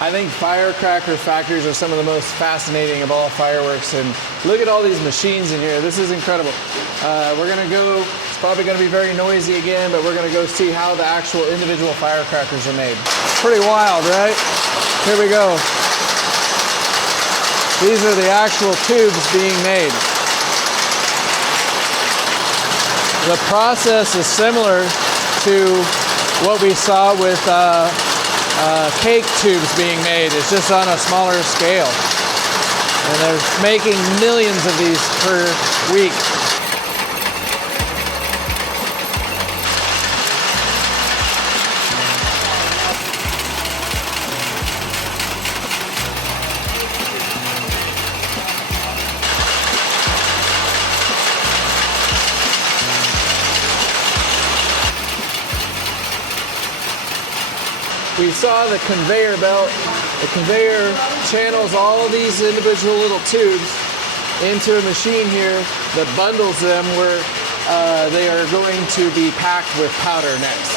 I think firecracker factories are some of the most fascinating of all fireworks, and look at all these machines in here. This is incredible. We're gonna go, it's probably gonna be very noisy again, but we're gonna go see how the actual individual firecrackers are made. Pretty wild, right? Here we go. These are the actual tubes being made. The process is similar to what we saw with cake tubes being made. It's just on a smaller scale. And they're making millions of these per week. We saw the conveyor belt. The conveyor channels all of these individual little tubes into a machine here that bundles them where they are going to be packed with powder next.